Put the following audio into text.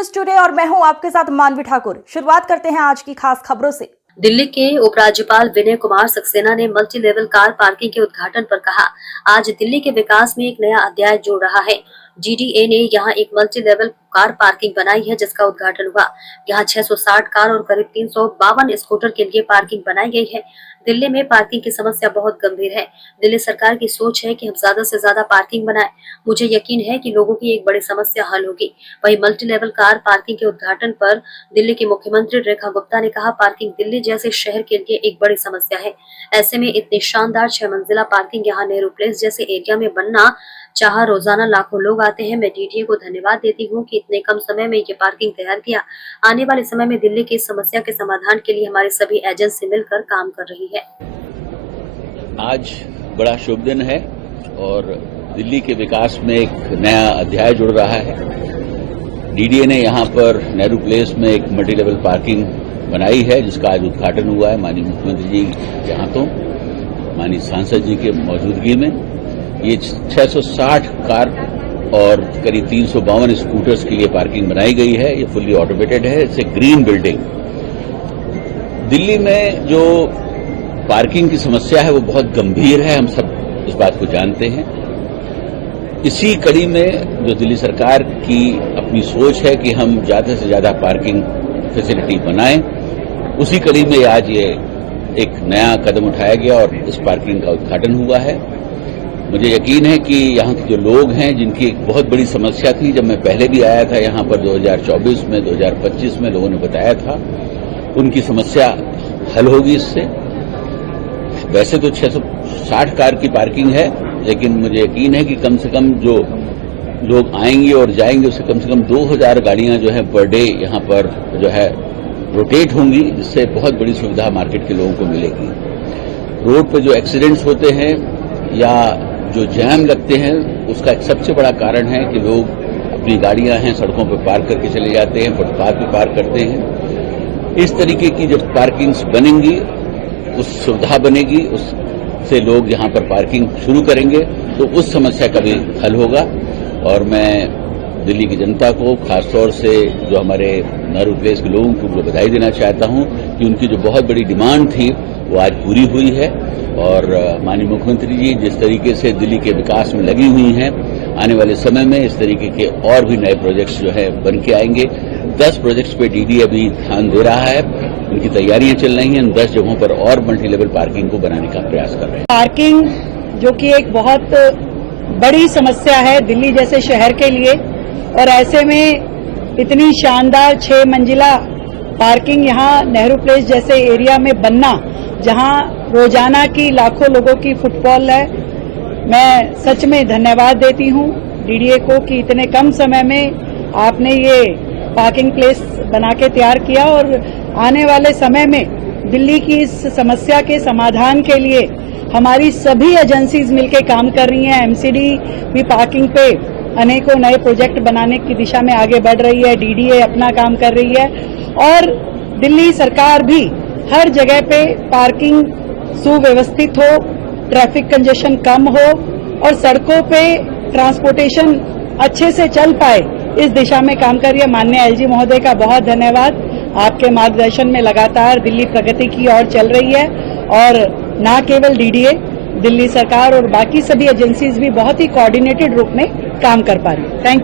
News today और मैं हूं आपके साथ मानवी ठाकुर। शुरुआत करते हैं आज की खास खबरों से। दिल्ली के उपराज्यपाल विनय कुमार सक्सेना ने मल्टी लेवल कार पार्किंग के उद्घाटन पर कहा, आज दिल्ली के विकास में एक नया अध्याय जुड़ रहा है। जीडीए ने यहाँ एक मल्टी लेवल कार पार्किंग बनाई है जिसका उद्घाटन हुआ। यहाँ 660 कार और करीब 352 स्कूटर के लिए पार्किंग बनाई गई है। दिल्ली में पार्किंग की समस्या बहुत गंभीर है। दिल्ली सरकार की सोच है कि हम ज्यादा से ज्यादा पार्किंग बनाएं। मुझे यकीन है कि लोगों की एक बड़ी समस्या हल होगी। वहीं मल्टी लेवल कार पार्किंग के उद्घाटन पर दिल्ली की मुख्यमंत्री रेखा गुप्ता ने कहा, पार्किंग दिल्ली जैसे शहर के लिए एक बड़ी समस्या है। ऐसे में इतनी शानदार 6 मंजिला पार्किंग यहाँ नेहरू प्लेस जैसे एरिया में बनना चाहा। रोजाना लाखों लोग आते हैं। मैं डीडीए को धन्यवाद देती हूँ कि इतने कम समय में ये पार्किंग तैयार किया। आने वाले समय में दिल्ली की इस समस्या के समाधान के लिए हमारी सभी एजेंसी मिलकर काम कर रही है। आज बड़ा शुभ दिन है और दिल्ली के विकास में एक नया अध्याय जुड़ रहा है। डीडीए ने यहाँ पर नेहरू प्लेस में एक मल्टी लेवल पार्किंग बनाई है जिसका आज उद्घाटन हुआ है माननीय मुख्यमंत्री जी के हाथों, माननीय सांसद जी के मौजूदगी में। ये 660 कार और करीब 352 स्कूटर्स के लिए पार्किंग बनाई गई है। ये फुल्ली ऑटोमेटेड है। It's a green building. Delhi में जो पार्किंग की समस्या है वो बहुत गंभीर है, हम सब इस बात को जानते हैं। इसी कड़ी में जो दिल्ली सरकार की अपनी सोच है कि हम ज्यादा से ज्यादा पार्किंग फैसिलिटी बनाएं, उसी कड़ी में आज ये एक नया कदम उठाया गया और इस पार्किंग का उद्घाटन हुआ है। मुझे यकीन है कि यहाँ के जो लोग हैं जिनकी एक बहुत बड़ी समस्या थी, जब मैं पहले भी आया था यहाँ पर 2024 में 2025 में लोगों ने बताया था, उनकी समस्या हल होगी इससे। वैसे तो 660 कार की पार्किंग है, लेकिन मुझे यकीन है कि कम से कम जो लोग आएंगे और जाएंगे उससे कम से कम 2000 गाड़ियां जो है पर डे यहाँ पर जो है रोटेट होंगी, जिससे बहुत बड़ी सुविधा मार्केट के लोगों को मिलेगी। रोड पर जो एक्सीडेंट्स होते हैं या जो जैम लगते हैं, उसका एक सबसे बड़ा कारण है कि लोग अपनी गाड़ियां हैं सड़कों पर पार्क करके चले जाते हैं, फुटपाथ पर पार्क करते हैं। इस तरीके की जब पार्किंग्स बनेंगी, उस सुविधा बनेगी, उससे लोग यहाँ पर पार्किंग शुरू करेंगे तो उस समस्या का भी हल होगा। और मैं दिल्ली की जनता को, खासतौर से जो हमारे नेहरू प्लेस के लोगों को बधाई देना चाहता हूँ कि उनकी जो बहुत बड़ी डिमांड थी वो आज पूरी हुई है। और माननीय मुख्यमंत्री जी जिस तरीके से दिल्ली के विकास में लगी हुई हैं, आने वाले समय में इस तरीके के और भी नए प्रोजेक्ट्स जो है बन के आएंगे। 10 प्रोजेक्ट्स पे डीडीए अभी ध्यान दे रहा है, उनकी तैयारियां चल रही हैं। 10 जगहों पर और मल्टी लेवल पार्किंग को बनाने का प्रयास कर रहे हैं। पार्किंग जो कि एक बहुत बड़ी समस्या है दिल्ली जैसे शहर के लिए, और ऐसे में इतनी शानदार 6 मंजिला पार्किंग यहाँ नेहरू प्लेस जैसे एरिया में बनना, जहाँ रोजाना की लाखों लोगों की फुटफॉल है। मैं सच में धन्यवाद देती हूँ डीडीए को कि इतने कम समय में आपने ये पार्किंग प्लेस बना के तैयार किया, और आने वाले समय में दिल्ली की इस समस्या के समाधान के लिए हमारी सभी एजेंसीज मिलकर काम कर रही हैं। एमसीडी भी पार्किंग पे अनेकों नए प्रोजेक्ट बनाने की दिशा में आगे बढ़ रही है। डीडीए अपना काम कर रही है और दिल्ली सरकार भी हर जगह पे पार्किंग सुव्यवस्थित हो, ट्रैफिक कंजेशन कम हो और सड़कों पे ट्रांसपोर्टेशन अच्छे से चल पाए, इस दिशा में काम कर रही है। माननीय एलजी महोदय का बहुत धन्यवाद। आपके मार्गदर्शन में लगातार दिल्ली प्रगति की ओर चल रही है और न केवल डीडीए, दिल्ली सरकार और बाकी सभी एजेंसीज भी बहुत ही कोऑर्डिनेटेड रूप में काम कर पा रही है। Thank you.